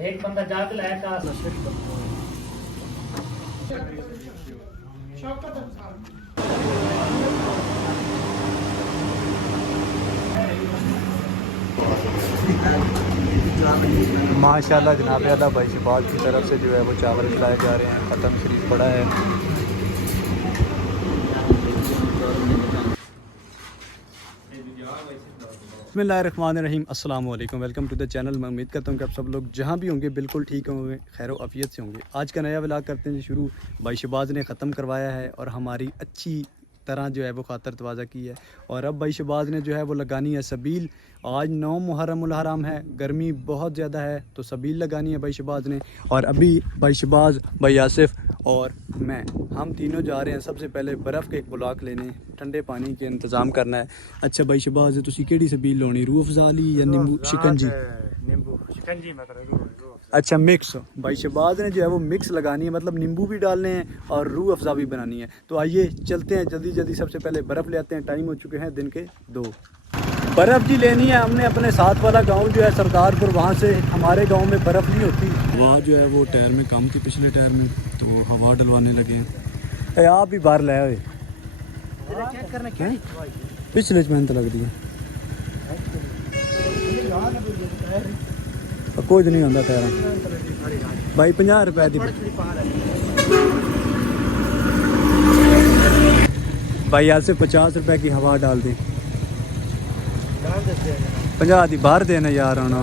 एक बंदा जाके लाया था माशाल्लाह जनाब आला भाई शहबाज की तरफ से जो है वो चावल खिलाए जा रहे हैं। ख़त्म शरीफ पड़ा है। बिस्मिल्लाहिर्रहमानिर्रहीम, अस्सलाम वालेकुम, वेलकम टू द चैनल। मैं उम्मीद करता हूँ कि आप सब लोग जहाँ भी होंगे बिल्कुल ठीक होंगे, खैर आफियत से होंगे। आज का नया व्लॉग करते हैं जी शुरू। भाई शहबाज ने ख़त्म करवाया है और हमारी अच्छी तरह जो है वो खातर तवाज़ा की है। और अब भाई शहबाज ने जो है वो लगानी है सबील। आज 9 मुहर्रमुल हराम है, गर्मी बहुत ज़्यादा है तो सबील लगानी है भाई शहबाज ने। और अभी भाई शहबाज, भाई आसिफ और मैं, हम तीनों जा रहे हैं सबसे पहले बर्फ़ के एक ब्लॉक लेने, ठंडे पानी के इंतज़ाम करना है। अच्छा भाई शहबाज, तुसी केड़ी सबील लानी, रूह अफ़ज़ा ली या नींबू शिकंजी? नींबू शिकंजी मतलब अच्छा मिक्स। भाई शहबाज ने जो है वो मिक्स लगानी है, मतलब नींबू भी डालने हैं और रूह अफ़ज़ा भी बनानी है। तो आइए चलते हैं जल्दी जल्दी। सबसे पहले बर्फ़ ले आते हैं, टाइम हो चुके हैं दिन के 2। बर्फ़ जी लेनी है हमने अपने साथ वाला गांव जो है सरदारपुर, वहाँ से। हमारे गांव में बर्फ़ नहीं होती। हवा जो है वो टायर में कम थी पिछले टायर में, तो हवा डलवाने लगे हैं। आप भी बाहर लाए हुए पिछले मेहनत लग रही है, कुछ नहीं होता टायर भाई। 50 रुपए दी भाई, आज से 50 रुपए की हवा डाल दी। 50 दी बाहर देना यार, आना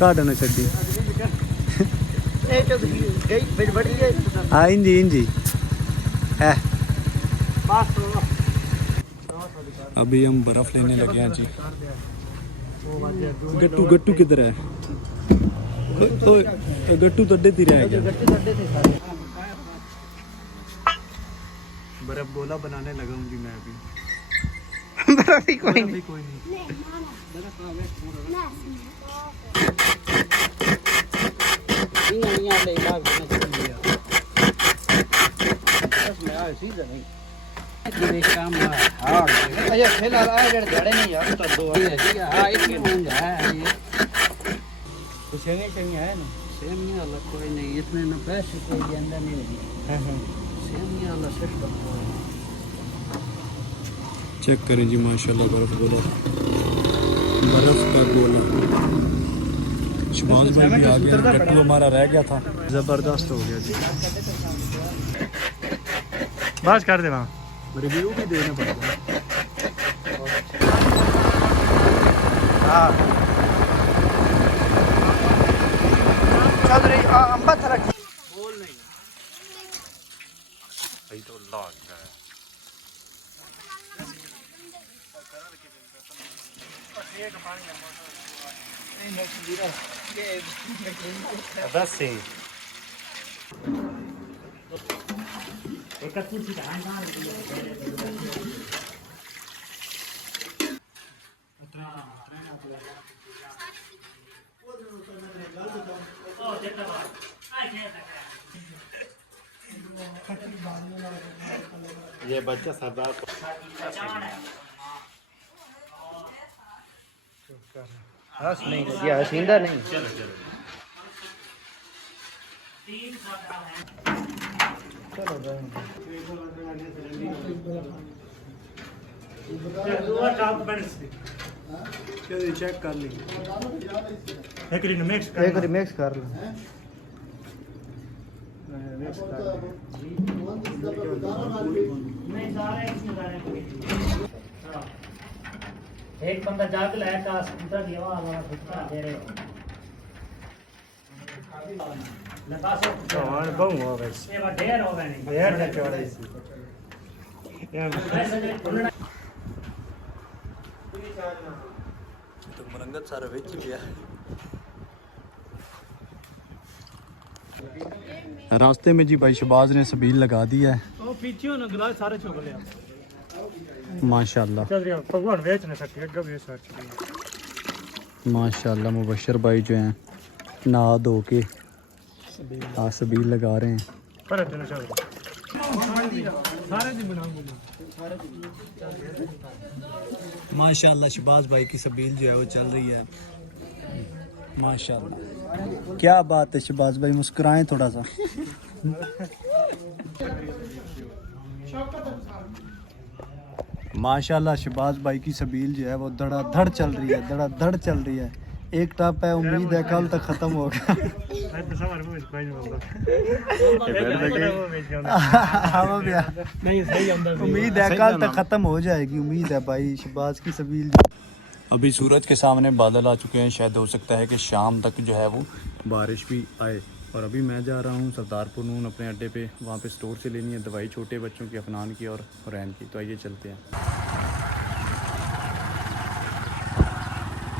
काट ना छड़ी। हाँ इंजी इंजी है। अभी हम बर्फ लेने लगे हैं जी। गट्टू गट्टू किधर है? गट्टू तो अड्डे रह गया। बर्फ गोला बनाने लगा हूँ जी मैं अभी। कोई नहीं। चेक करें जी, माशाल्लाह बर्फ गोला, बर्फ का गोला। शहबाज भाई भी आ गया, गट्टू हमारा रह गया था, ज़बरदस्त हो गया जी। बस कर दे वहाँ, रिव्यू भी देना पड़ेगा। चौधरी अंबा थरा बोल नहीं भाई तो लॉग है। बस से ये बच्चा सरदार हंस नहीं लगी, हसींदा नहीं। चलो चलो चेक कर ली, एक रिमिक्स कर लो। एक बंदा जाके लाया था स्कूटर की आवाज वाला कुत्ता दे रहे हो लगा सो और बहु हो बस ये बा ढेर हो गए नहीं ढेर न चौड़ाई सी। तो मरंगत सारा बेच गया। रास्ते में जी भाई शहबाज ने सबील लगा दी है। ओ पीछे ना गिलास सारे चुग लिया माशाल्लाह चल रहा भगवान बेच न सकते एक भी सर्च माशाल्लाह। मुबशर भाई जो हैं नहा धो के सबील लगा रहे हैं। पर चल सारे दिन बनाऊंगा माशाल्लाह शहबाज भाई की सबील जो है वो चल रही है। माशाल्लाह, क्या बात है शहबाज भाई, मुस्कुराएं थोड़ा सा। माशाल्लाह शहबाज भाई की सबील जो है वो धड़ाधड़ चल रही है, धड़ाधड़ चल रही है। एक टप है, उम्मीद है कल तक ख़त्म होगा। उम्मीद है कल तक ख़त्म हो जाएगी, उम्मीद है भाई शहबाज की सबील। अभी सूरज के सामने बादल आ चुके हैं, शायद हो सकता है कि शाम तक जो है वो बारिश भी आए। और अभी मैं जा रहा हूँ सरदारपुर नून अपने अड्डे पे, वहाँ पे स्टोर से लेनी है दवाई छोटे बच्चों की, अफनान की और हुरैन की। तो आइए चलते हैं।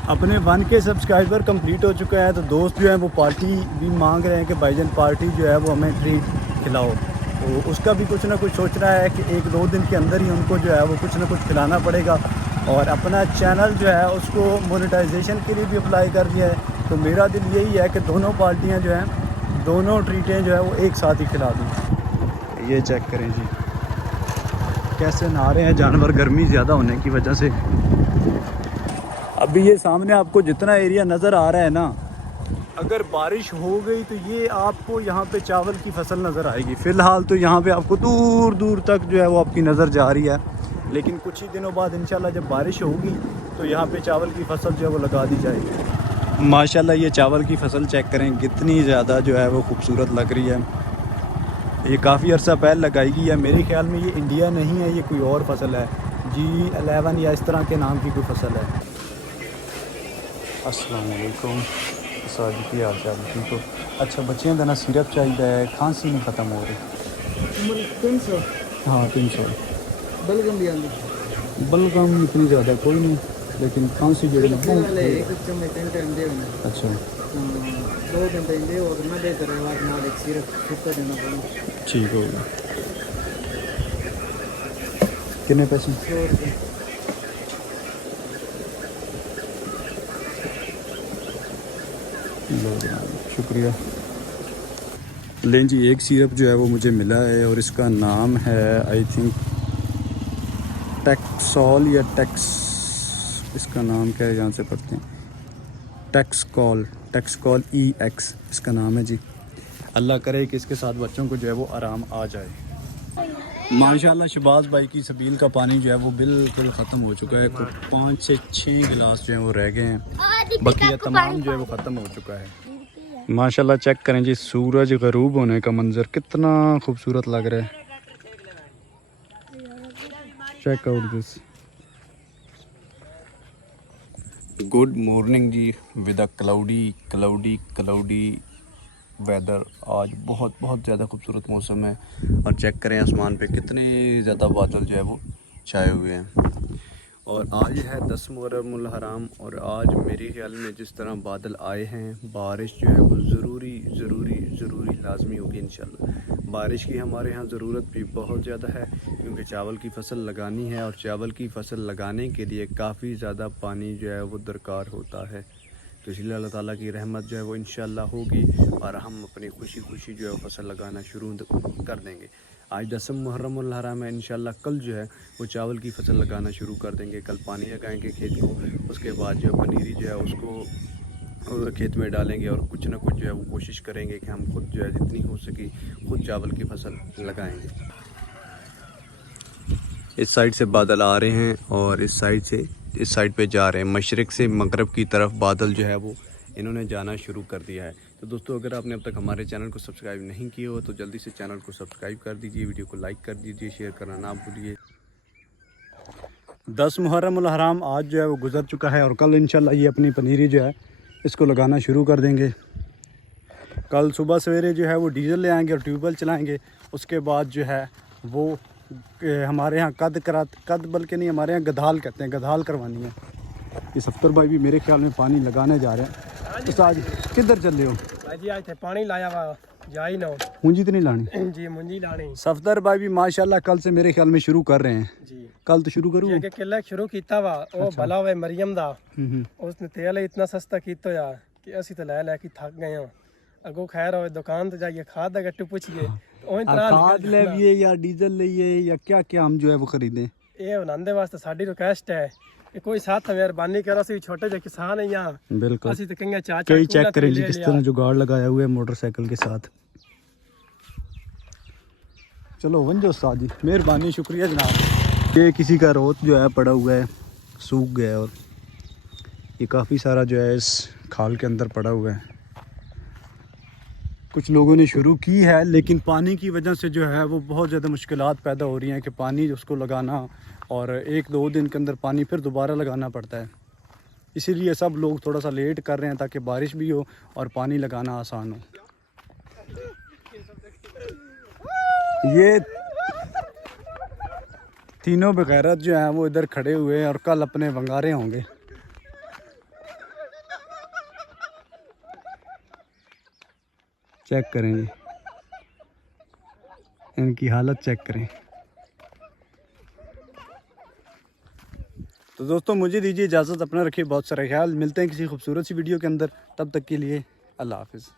अपने 1K सब्सक्राइबर कंप्लीट हो चुका है, तो दोस्त जो है वो पार्टी भी मांग रहे हैं कि भाईजान पार्टी जो है वो हमें ट्रीट खिलाओ। तो उसका भी कुछ ना कुछ सोचना है कि 1-2 दिन के अंदर ही उनको जो है वो कुछ ना कुछ खिलाना पड़ेगा। और अपना चैनल जो है उसको मोनेटाइजेशन के लिए भी अप्लाई कर दिया है। तो मेरा दिल यही है कि दोनों पार्टियाँ जो हैं, दोनों ट्रीटें जो है वो एक साथ ही खिला दूँ। ये चेक करें जी कैसे नहा रहे हैं जानवर, गर्मी ज़्यादा होने की वजह से। अभी ये सामने आपको जितना एरिया नज़र आ रहा है ना, अगर बारिश हो गई तो ये आपको यहाँ पे चावल की फसल नज़र आएगी। फ़िलहाल तो यहाँ पे आपको दूर दूर तक जो है वो आपकी नज़र जा रही है, लेकिन कुछ ही दिनों बाद इंशाल्लाह जब बारिश होगी तो यहाँ पे चावल की फसल जो है वो लगा दी जाएगी। माशाल्लाह ये चावल की फसल चेक करें कितनी ज़्यादा जो है वो खूबसूरत लग रही है। ये काफ़ी अर्सा पहले लगाई गई है, मेरे ख्याल में ये इंडिया नहीं है, ये कोई और फसल है, G11 या इस तरह के नाम की कोई फसल है। अस्सलाम वालेकुम साजी की हाल चाल ठीक हो? अच्छा बच्चियां का ना सिरप चाहिए, खांसी नहीं ख़त्म हो रही। 300 हाँ 300। बलगम भी आंदी, बलगम इतनी ज़्यादा कोई नहीं, लेकिन खांसी जो है ना एक चम्मच टाइम दे। अच्छा 2 घंटे दे और ना दे कर बाद में एक सिरप कितना देना पड़ेगा। ठीक हो गया। कितने पैसे? 100 रुपये। लो शुक्रिया। लें जी एक सिरप जो है वो मुझे मिला है और इसका नाम है आई थिंक टेक्सॉल या टेक्स, इसका नाम क्या है यहाँ से पढ़ते हैं, टेक्सकॉल EX इसका नाम है जी। अल्लाह करे कि इसके साथ बच्चों को जो है वो आराम आ जाए। माशाल्लाह शहबाज भाई की सबील का पानी जो है वो बिल्कुल ख़त्म हो चुका है, 5 से 6 गिलास जो है वो रह गए हैं, बकिया तमाम जो है वो ख़त्म हो चुका है। माशाल्लाह चेक करें जी सूरज गरूब होने का मंज़र कितना खूबसूरत लग रहा है। Check out this. Good morning ji with a cloudy weather. आज बहुत ज़्यादा खूबसूरत मौसम है और चेक करें आसमान पे कितने ज़्यादा बादल जो है वो छाए हुए हैं। और आज है 10 मुहर्रमुल हराम और आज मेरे ख्याल में जिस तरह बादल आए हैं बारिश जो है वो ज़रूरी लाजमी होगी इंशाल्लाह। बारिश की हमारे यहाँ ज़रूरत भी बहुत ज़्यादा है क्योंकि चावल की फसल लगानी है और चावल की फसल लगाने के लिए काफ़ी ज़्यादा पानी जो है वो दरकार होता है। तो इसलिए अल्लाह ताला की रहमत जो है वो इंशाल्लाह होगी और हम अपनी खुशी जो है फसल लगाना शुरू कर देंगे। आज 10 मुहर्रमुल हराम है, इंशाल्लाह कल जो है वो चावल की फसल लगाना शुरू कर देंगे। कल पानी लगाएंगे खेत को, उसके बाद जो पनीरी जो है उसको खेत में डालेंगे और कुछ ना कुछ जो है वो कोशिश करेंगे कि हम खुद जो है जितनी हो सके खुद चावल की फसल लगाएंगे। इस साइड से बादल आ रहे हैं और इस साइड पे जा रहे हैं, मशरिक़ से मगरब की तरफ बादल जो है वो इन्होंने जाना शुरू कर दिया है। तो दोस्तों अगर आपने अब तक हमारे चैनल को सब्सक्राइब नहीं किया हो तो जल्दी से चैनल को सब्सक्राइब कर दीजिए, वीडियो को लाइक कर दीजिए, शेयर करना ना भूलिए। 10 मुहर्रमुल हराम आज जो है वो गुजर चुका है और कल इंशाल्लाह ये अपनी पनीरी जो है इसको लगाना शुरू कर देंगे। कल सुबह सवेरे जो है वो डीजल ले आएंगे और ट्यूबवेल चलाएँगे। उसके बाद जो है वो हमारे यहाँ कद बल्कि नहीं, हमारे यहाँ गधाल कहते हैं, गधाल करवानी है। इस अफ्तर भाई भी मेरे ख्याल में पानी लगाने जा रहे हैं। तो आज किधर चल रहे हो? जी आज थे पानी लाया वा जाई ना मुंजी तो नहीं लानी जी, मुंजी लानी। सफदर भाई भी माशाल्लाह कल से मेरे ख्याल में शुरू कर रहे हैं जी। कल तो शुरू करूँ जे किला शुरू कीता वा ओ भला वे मरियम दा उसने तेल इतना सस्ता कीतो यार कि असि तो ले के थक गए हां। अगो खैर हो दुकान तो जाइए खाद का गट्टू पूछिए ओही तरह खाद ले लिए या डीजल लिए या क्या क्या हम जो है वो खरीदें? ये बनाने वास्ते साडी रिक्वेस्ट है कि कोई साथ मेहरबानी करो सी छोटे जे किसान है यहाँ बिल्कुल असि तो कहेंगे चाचा कई चेक करें जी किस तरह जुगाड़ लगाया हुआ है मोटरसाइकिल के साथ। चलो वंजो उस्ताद जी, मेहरबानी, शुक्रिया जनाब। ये किसी का रोत जो है पड़ा हुआ है, सूख गया है और ये काफ़ी सारा जो है इस खाल के अंदर पड़ा हुआ है। कुछ लोगों ने शुरू की है लेकिन पानी की वजह से जो है वो बहुत ज़्यादा मुश्किलात पैदा हो रही हैं कि पानी उसको लगाना और 1-2 दिन के अंदर पानी फिर दोबारा लगाना पड़ता है। इसीलिए सब लोग थोड़ा सा लेट कर रहे हैं ताकि बारिश भी हो और पानी लगाना आसान हो। ये तीनों बेगैरत जो हैं वो इधर खड़े हुए हैं और कल अपने वंगारे होंगे। चेक करें जी, इनकी हालत चेक करें। तो दोस्तों मुझे दीजिए इजाज़त, अपना रखिए बहुत सारा ख्याल। मिलते हैं किसी खूबसूरत सी वीडियो के अंदर, तब तक के लिए अल्लाह हाफ़िज़।